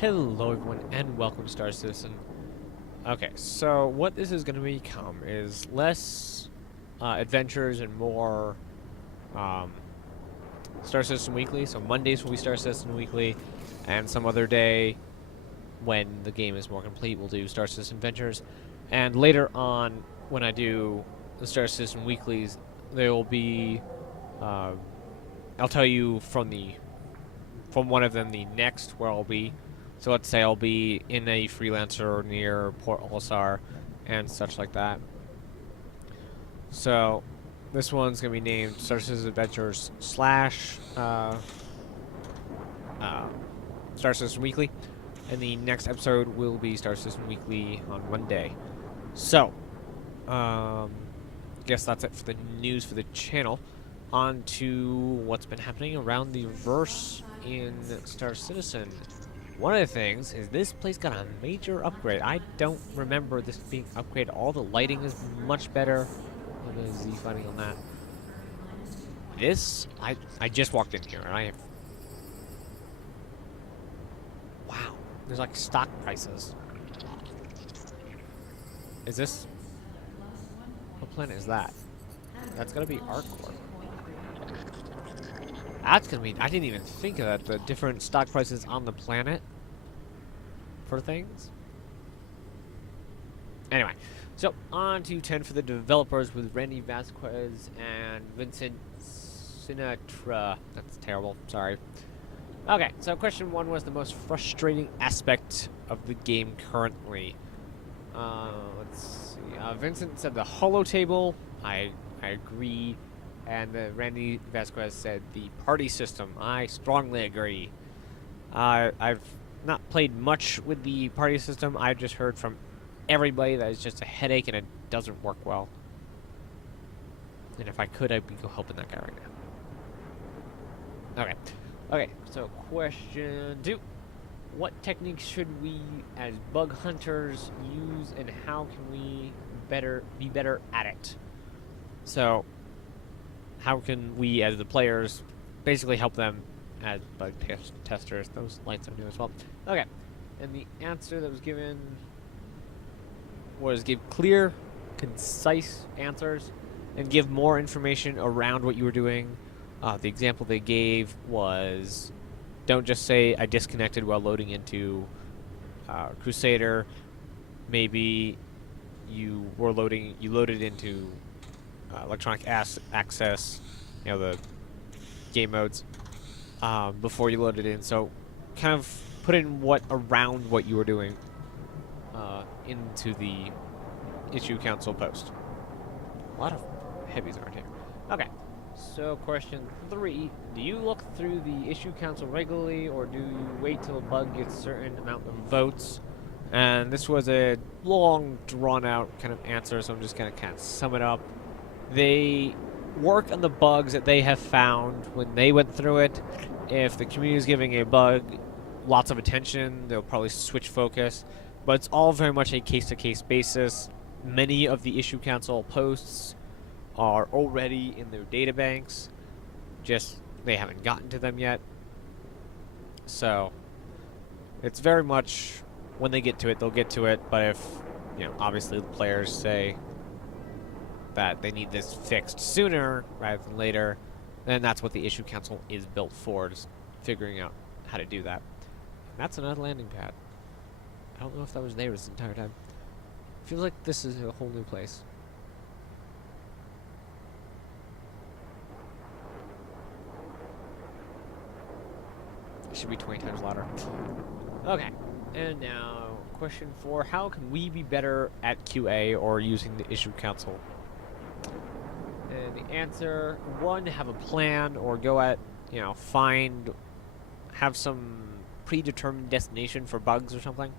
Hello everyone and welcome to Star Citizen. Okay, so what this is going to become is less adventures and more um, Star Citizen Weekly. So Mondays will be Star Citizen Weekly, and some other day when the game is more complete we'll do Star Citizen Adventures. And later on when I do the Star Citizen Weeklies, there will be I'll tell you from one of them the next where I'll be. So let's say I'll be in a freelancer near Port Olisar and such like that. So this one's gonna be named Star Citizen Adventures slash Star Citizen Weekly, and the next episode will be Star Citizen Weekly on Monday. So, guess that's it for the news for the channel. On to what's been happening around the verse in Star Citizen. One of the things is this place got a major upgrade. I don't remember this being upgraded. All the lighting is much better. What is Z fighting on that? This, I just walked in here and I have... Wow, there's like stock prices. Is this... What planet is that? That's gotta be Arcor. That's gonna be... I didn't even think of that. The different stock prices on the planet for things. Anyway, so on to 10 for the developers with Randy Vasquez and Vincent Sinatra. That's terrible. Sorry. Okay, so question 1 was the most frustrating aspect of the game currently. Let's see. Vincent said the holo table. I agree. And Randy Vasquez said the party system. I strongly agree. I've not played much with the party system. I've just heard from everybody that it's just a headache and it doesn't work well. And if I could, I'd be go helping that guy right now. Okay, so question 2. What techniques should we as bug hunters use and how can we be better at it? So how can we, as the players, basically help them as bug testers? Those lights are new as well. Okay, and the answer that was given was give clear, concise answers and give more information around what you were doing. The example they gave was, don't just say I disconnected while loading into Crusader. Maybe you loaded into electronic access, you know, the game modes, before you load it in. So kind of put in around what you were doing into the issue council post. A lot of heavies around here. Okay, so question 3. Do you look through the issue council regularly or do you wait till a bug gets a certain amount of votes? And this was a long, drawn-out kind of answer, so I'm just going to kind of sum it up. They work on the bugs that they have found when they went through it. If the community is giving a bug lots of attention, they'll probably switch focus. But it's all very much a case-to-case basis. Many of the issue council posts are already in their databanks, just they haven't gotten to them yet. So it's very much when they get to it, they'll get to it. But if, you know, obviously the players say that they need this fixed sooner rather than later, then that's what the issue council is built for, just figuring out how to do that. And that's another landing pad. I don't know if that was there this entire time. Feels like this is a whole new place. It should be 20 times louder. Okay, and now question 4. How can we be better at QA or using the issue council? And the answer, 1, have a plan or go at, you know, have some predetermined destination for bugs or something.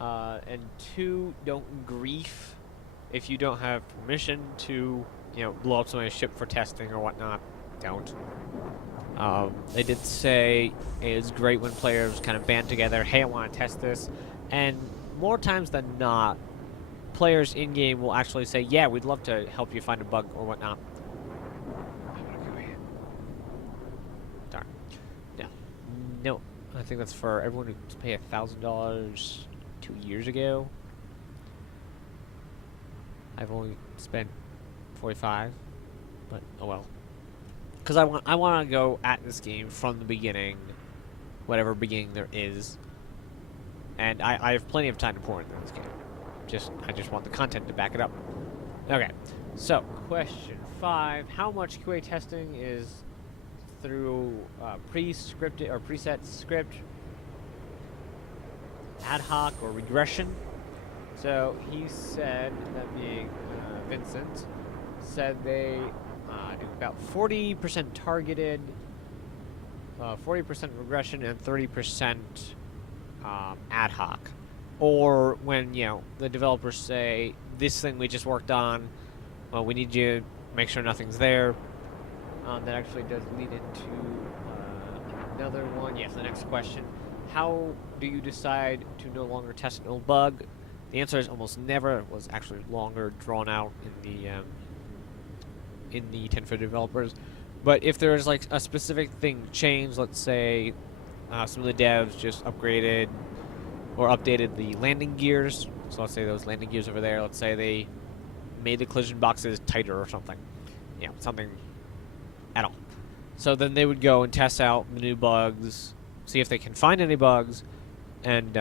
And 2, don't grief if you don't have permission to, you know, blow up somebody's ship for testing or whatnot. Don't. They did say it is great when players kind of band together, hey, I want to test this, and more times than not, players in-game will actually say, yeah, we'd love to help you find a bug or whatnot. I'm gonna go ahead. Darn. No. No. think that's for everyone who paid $1,000 2 years ago. I've only spent 45, but oh well. Because I want to go at this game from the beginning, whatever beginning there is, and I have plenty of time to pour into this game. I just want the content to back it up. Okay, so question 5: how much QA testing is through pre-scripted or preset script, ad hoc, or regression? So he said, that being Vincent, said they do about 40% targeted, 40% regression, and 30% ad hoc. Or when, the developers say, this thing we just worked on, we need you to make sure nothing's there. That actually does lead into another one. Yes, the next question. How do you decide to no longer test an old bug? The answer is almost never. It was actually longer drawn out in the 10 for developers. But if there's like a specific thing changed, let's say some of the devs just upgraded or updated the landing gears. So let's say those landing gears over there, let's say they made the collision boxes tighter or something. Something at all. So then they would go and test out the new bugs, see if they can find any bugs, and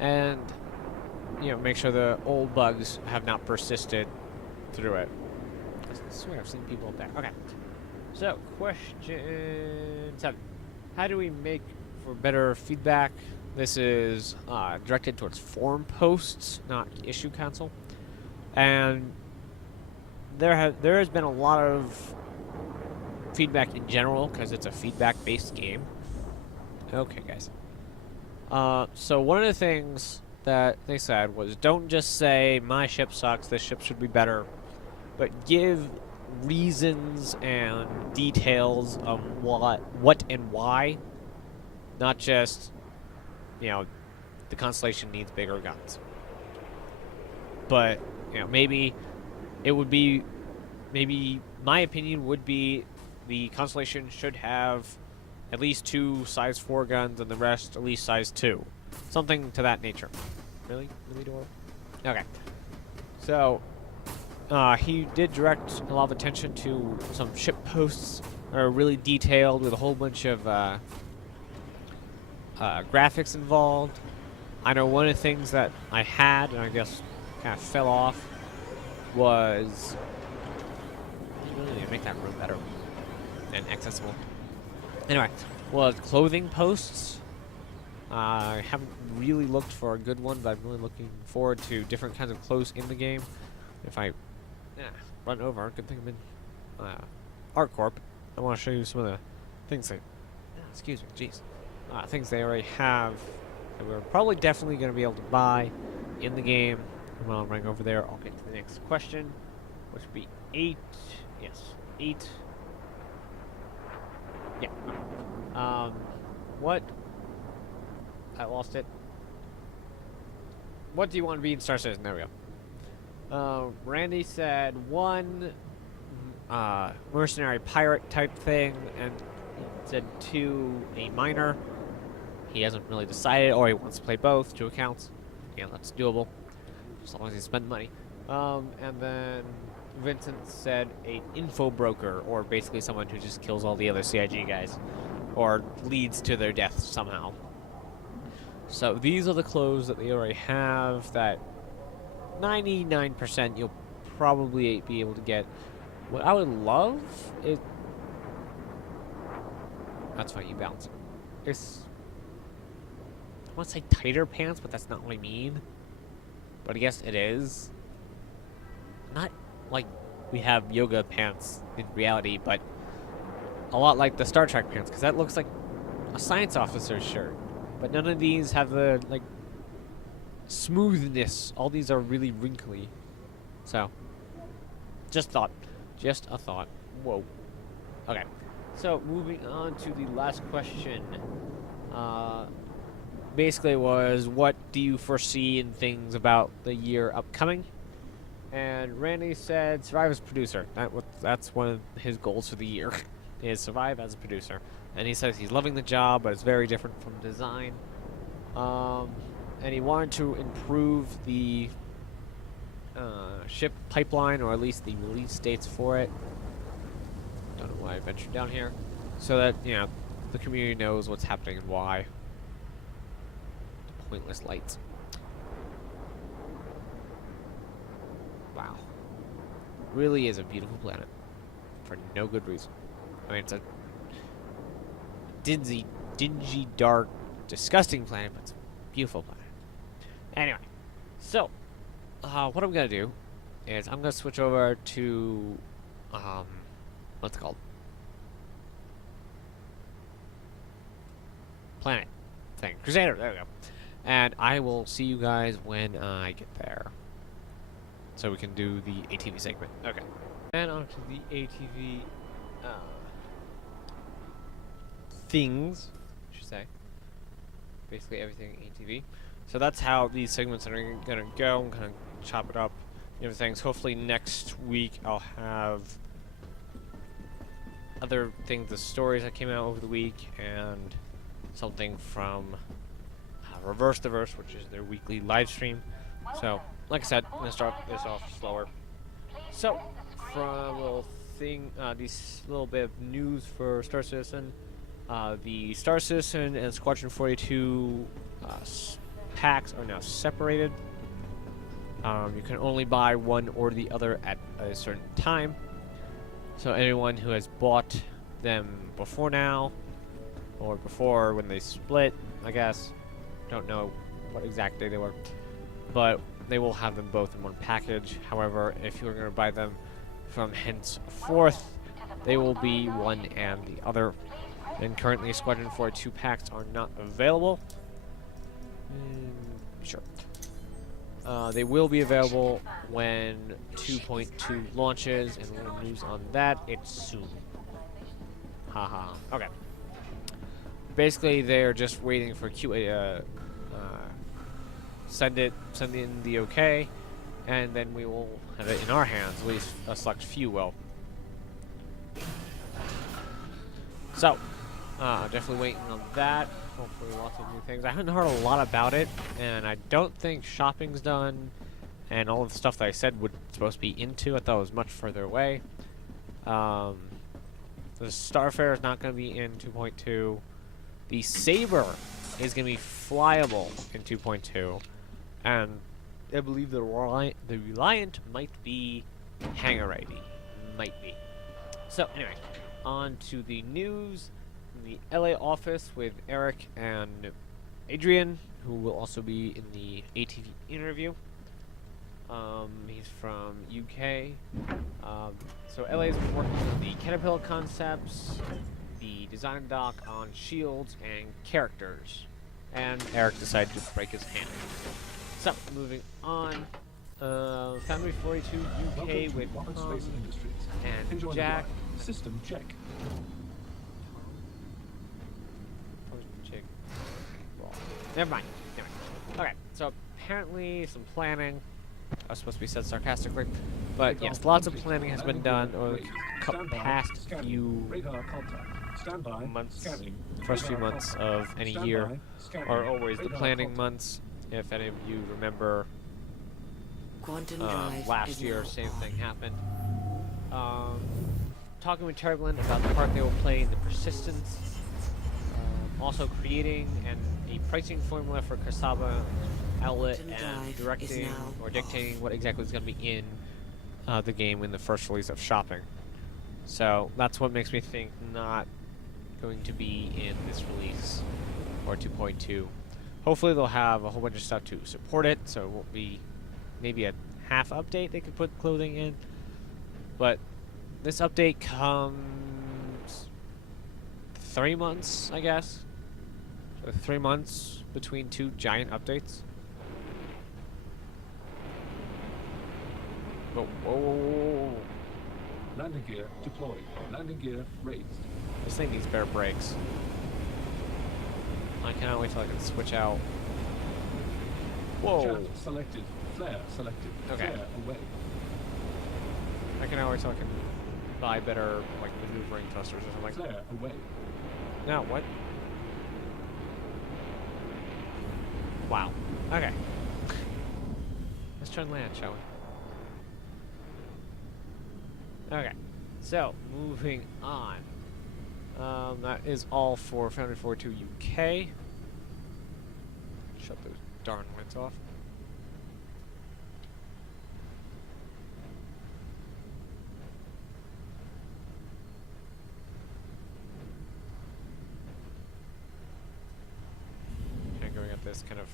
and make sure the old bugs have not persisted through it. I swear I've seen people up there. Okay, so question 7: how do we make for better feedback? This is directed towards forum posts, not issue council, and there has been a lot of feedback in general because it's a feedback-based game. Okay, guys. So one of the things that they said was, don't just say, my ship sucks, this ship should be better, but give reasons and details of what and why, not just, the Constellation needs bigger guns. But, maybe my opinion would be the Constellation should have at least 2 size 4 guns and the rest at least size 2. Something to that nature. Really? Really, Dora? Okay. So, he did direct a lot of attention to some ship posts that are really detailed with a whole bunch of graphics involved. I know one of the things that I had, and I guess kind of fell off, was really need to make that room better and accessible. Anyway, was clothing posts. I haven't really looked for a good one, but I'm really looking forward to different kinds of clothes in the game. If I run over, good thing I'm in ArtCorp. I want to show you some of the things that, excuse me, jeez, things they already have that we're probably definitely going to be able to buy in the game. And while I'm running over there, I'll get to the next question, which would be 8. Yes, 8. Yeah. What? I lost it. What do you want to be in Star Citizen? There we go. Randy said 1 mercenary pirate type thing, and said 2 a miner. He hasn't really decided, or he wants to play both, 2 accounts. Yeah, that's doable, as long as he spends money. And then Vincent said an info broker, or basically someone who just kills all the other CIG guys, or leads to their death somehow. So these are the clothes that they already have that 99% you'll probably be able to get. What I would love is... That's fine, you balance it. It's... I want to say tighter pants, but that's not what I mean. But I guess it is. Not like we have yoga pants in reality, but a lot like the Star Trek pants, because that looks like a science officer's shirt. But none of these have the, like, smoothness. All these are really wrinkly. So, just thought. Just a thought. Whoa. Okay. So, moving on to the last question. Basically was, what do you foresee in things about the year upcoming? And Randy said, survive as producer. That's one of his goals for the year. is survive as a producer. And he says he's loving the job, but it's very different from design. And he wanted to improve the ship pipeline, or at least the release dates for it. Don't know why I ventured down here. So that, you know, the community knows what's happening and why. The pointless lights. Wow. Really is a beautiful planet. For no good reason. I mean, it's a dingy, dark, disgusting planet, but it's a beautiful planet. Anyway, so, what I'm going to do is I'm going to switch over to, what's it called? Planet thing. Crusader, there we go. And I will see you guys when I get there. So we can do the ATV segment. Okay. And on to the ATV things, I should say. Basically everything ATV. So that's how these segments are going to go. I'm going to chop it up. Things. Hopefully next week I'll have other things, the stories that came out over the week, and something from Reverse the Verse, which is their weekly live stream. So, like I said, I'm going to start this off slower. So, from a little thing, these little bit of news for Star Citizen. The Star Citizen and Squadron 42 packs are now separated. You can only buy one or the other at a certain time. So anyone who has bought them before now, or before when they split, I guess, don't know what exact day they were, but they will have them both in one package. However, if you're going to buy them from henceforth, they will be one and the other. And currently, Squadron 42 packs are not available. Sure. They will be available when 2.2 launches, and little news on that, it's soon. Haha. Okay. Basically, they're just waiting for QA send in the okay, and then we will have it in our hands. At least a select few will. So, definitely waiting on that. Hopefully lots of new things. I haven't heard a lot about it, and I don't think shopping's done, and all of the stuff that I said was supposed to be into, I thought it was much further away. The Starfare is not going to be in 2.2. The Saber is going to be flyable in 2.2, and I believe the Reliant might be hangar ready. Might be. So, anyway, on to the news. The LA office with Eric and Adrian, who will also be in the ATV interview. He's from UK. So LA has been working on the Caterpillar concepts, the design doc on shields and characters, and Eric decided to break his hand. So moving on, Family 42 UK with and Jack. System check. Never mind. Okay, so apparently some planning. I was supposed to be said sarcastically, but yes, lots of planning has been done over the past few months. First few months of any year are always the planning months. If any of you remember, last year, same thing happened. Talking with Turbulent about the part they will play in the Persistence. Also creating a pricing formula for Kasaba outlet and directing or dictating what exactly is going to be in the game in the first release of shopping. So that's what makes me think not going to be in this release or 2.2. Hopefully they'll have a whole bunch of stuff to support it, so it won't be maybe a half update they could put clothing in. But this update comes 3 months, I guess. So 3 months between two giant updates. Whoa. Landing gear deployed. Landing gear raised. This thing needs better brakes. I cannot wait till I can switch out. Whoa. Chat selected. Flare selected. Okay. Flare away. I cannot wait till I can buy better, like, maneuvering thrusters or something. Flare away. No, what? Wow. Okay. Let's try and land, shall we? Okay. So, moving on. That is all for Foundry 42 UK. Shut those darn lights off. Okay, going at this kind of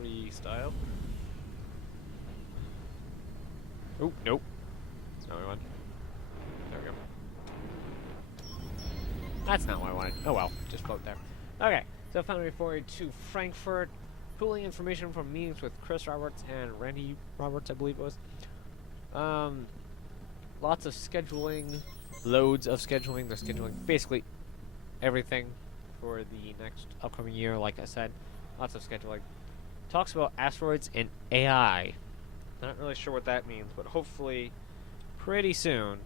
freestyle. Oh, nope. That's not what I wanted. There we go. That's not what I wanted. Oh well, just float there. Okay, so Foundry 42 Frankfurt. Pulling information from meetings with Chris Roberts and Randy Roberts, I believe it was. Lots of scheduling, loads of scheduling. They're scheduling basically everything for the next upcoming year, like I said. Lots of scheduling. Talks about asteroids and AI. Not really sure what that means, but hopefully pretty soon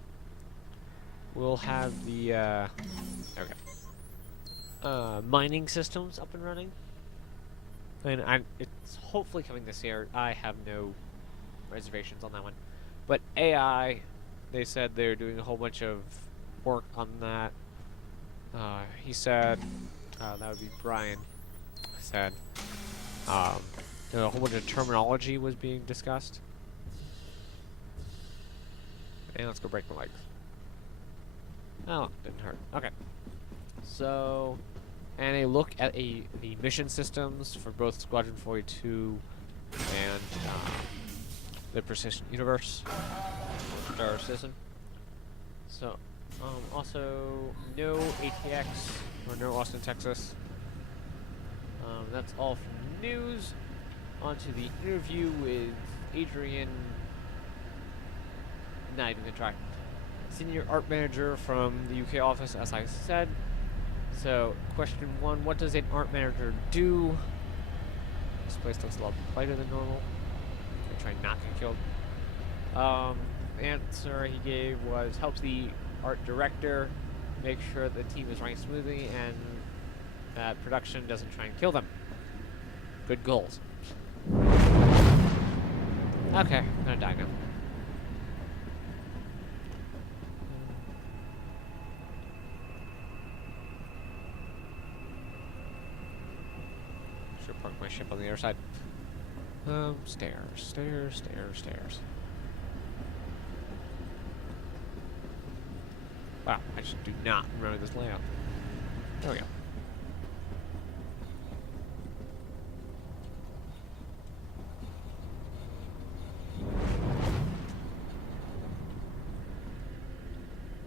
we'll have the mining systems up and running. And it's hopefully coming this year. I have no reservations on that one. But AI, they said they're doing a whole bunch of work on that. He said, that would be Brian, said, a whole bunch of terminology was being discussed. And let's go break my legs. Oh, didn't hurt. Okay. So, and a look at the mission systems for both Squadron 42 and the Precision Universe Star System. So, also no ATX or no Austin, Texas. That's all from news. On to the interview with Adrian. Not even gonna try. Senior art manager from the UK office, as I said. So, question 1, what does an art manager do? This place looks a lot brighter than normal. I'm trying not to get killed. The answer he gave was helps the art director make sure the team is running smoothly and that production doesn't try and kill them. Good goals. Okay, I'm gonna die now. Should park my ship on the other side. Stairs. Wow, I just do not remember this layout. There we go.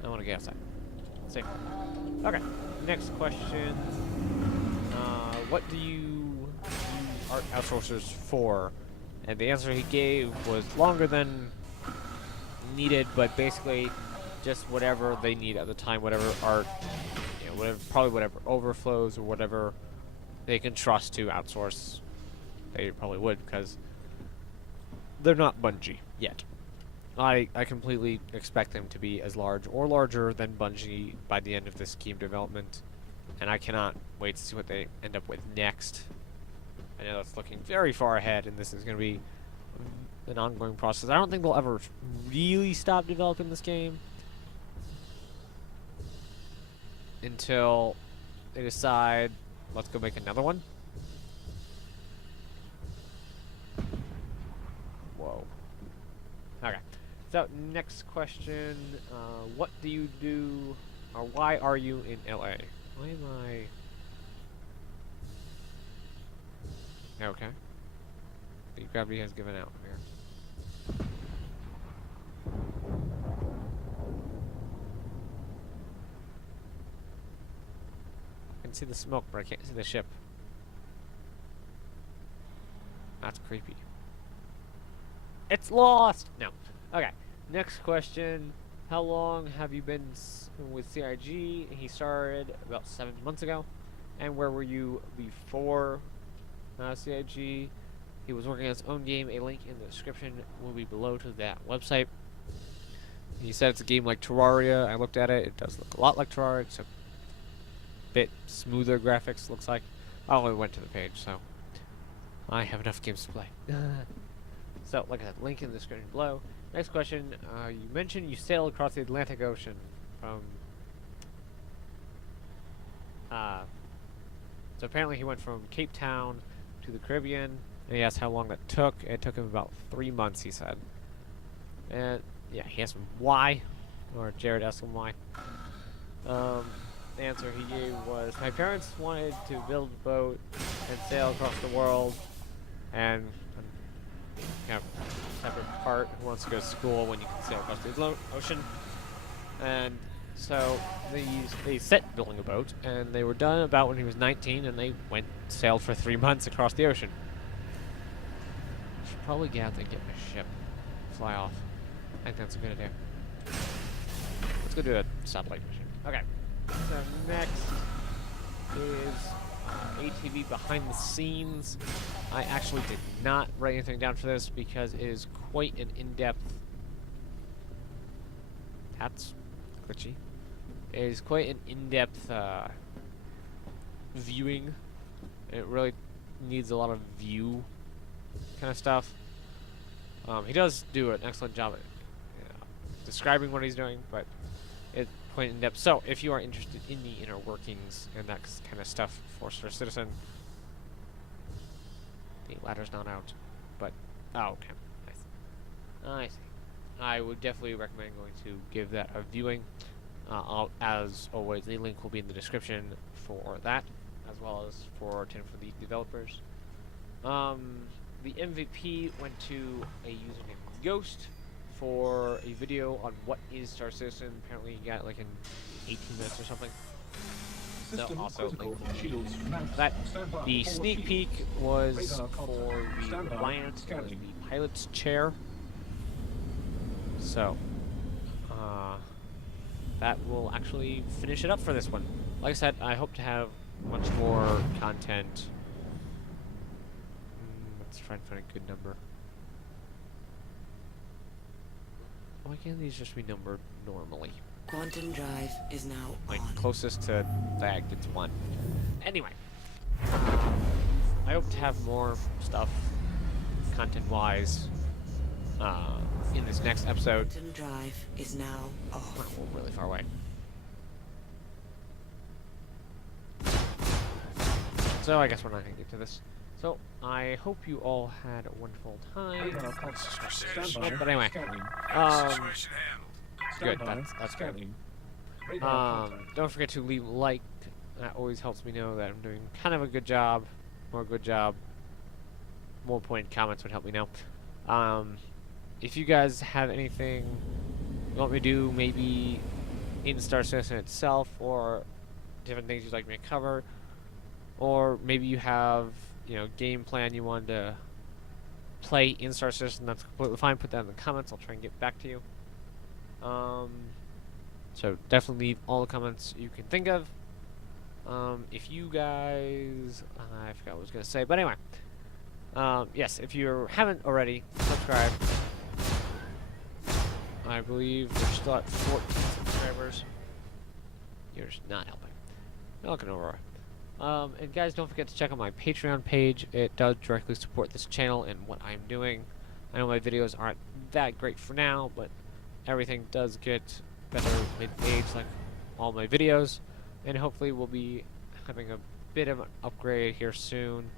I want to get outside. Let's see. Okay, next question. What do you use art outsourcers for? And the answer he gave was longer than needed, but basically just whatever they need at the time, whatever art, probably whatever overflows or whatever they can trust to outsource, they probably would, because they're not Bungie yet. I completely expect them to be as large or larger than Bungie by the end of this game development, and I cannot wait to see what they end up with next. I know that's looking very far ahead, and this is going to be an ongoing process. I don't think they'll ever really stop developing this game until they decide, let's go make another one. Whoa. Okay. So, next question. What do you do, or why are you in LA? Why am I... Okay. The gravity has given out here. I can see the smoke, but I can't see the ship. That's creepy. It's lost! No. Okay. Next question. How long have you been with CIG? He started about 7 months ago. And where were you before CIG? He was working on his own game. A link in the description will be below to that website. He said it's a game like Terraria. I looked at it. It does look a lot like Terraria, except a bit smoother graphics, looks like. I only went to the page, so I have enough games to play. So, like I said, link in the description below. Next question. You mentioned you sailed across the Atlantic Ocean from... so apparently he went from Cape Town to the Caribbean, and he asked how long that took. It took him about 3 months, he said. And, yeah, he asked him why, or Jared asked him why. The answer he gave was, my parents wanted to build a boat and sail across the world, and kind of separate part who wants to go to school when you can sail across the ocean. And so they set building a boat, and they were done about when he was 19, and they sailed for 3 months across the ocean. Should probably get out there and get my ship, fly off. I think that's a good idea. Let's go do a satellite mission. Okay. So next is ATV behind the scenes. I actually did not write anything down for this because it is quite an in-depth... That's glitchy. It is quite an in-depth viewing. It really needs a lot of view kind of stuff. He does do an excellent job at describing what he's doing, but it's quite in depth. So, if you are interested in the inner workings and that kind of stuff for Star Citizen, the ladder's not out, but oh, okay, I see. I would definitely recommend going to give that a viewing. As always, the link will be in the description for that, as well as for 10 for the developers. The MVP went to a user named Ghost for a video on what is Star Citizen. Apparently he got like in 18 minutes or something. So also that the sneak peek was for the Alliance, it was the pilot's chair. So that will actually finish it up for this one. Like I said, I hope to have much more content. Let's try and find a good number. Why can't these just be numbered normally? Quantum drive is now Like, on. closest to that gets 1. Anyway, I hope to have more stuff, content-wise, in this next episode. Quantum drive is now off. Wow, we're really far away. So I guess we're not going to get to this. So, I hope you all had a wonderful time. But anyway, good, that's good. Don't forget to leave a like. That always helps me know that I'm doing kind of a good job. More pointed comments would help me know. If you guys have anything you want me to do, maybe in Star Citizen itself, or different things you'd like me to cover, or maybe you have, game plan you want to play in Star Citizen, that's completely fine. Put that in the comments. I'll try and get back to you. So definitely leave all the comments you can think of. If you guys, I forgot what I was gonna say, but anyway, yes, if you haven't already, subscribe. I believe we're still at 14 subscribers. You're just not helping. Look at Aurora. And guys, don't forget to check out my Patreon page. It does directly support this channel and what I'm doing. I know my videos aren't that great for now, but everything does get better mid-page, like all my videos. And hopefully we'll be having a bit of an upgrade here soon,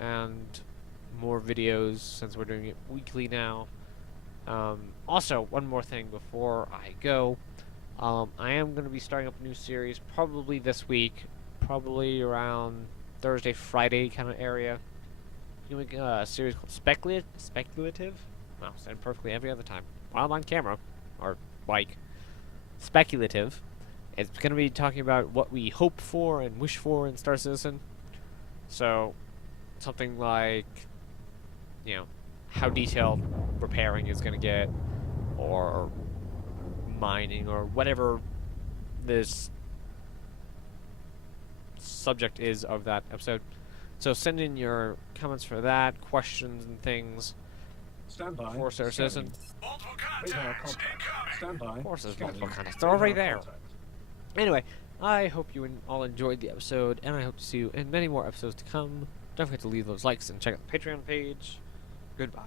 and more videos since we're doing it weekly now. Also, one more thing before I go. I am going to be starting up a new series probably this week. Probably around Thursday, Friday kind of area. I'm doing a series called Speculative. Wow, said perfectly every other time. While I'm on camera, or bike. Speculative. It's going to be talking about what we hope for and wish for in Star Citizen. So, something like, how detailed repairing is going to get, or mining, or whatever this subject is of that episode. So send in your comments for that, questions and things for Star Citizen. Multiple Radar contact. Stand by. Of course there's Scanning. multiple contacts. They're already Radar there. contact. Anyway, I hope you all enjoyed the episode, and I hope to see you in many more episodes to come. Don't forget to leave those likes and check out the Patreon page. Goodbye.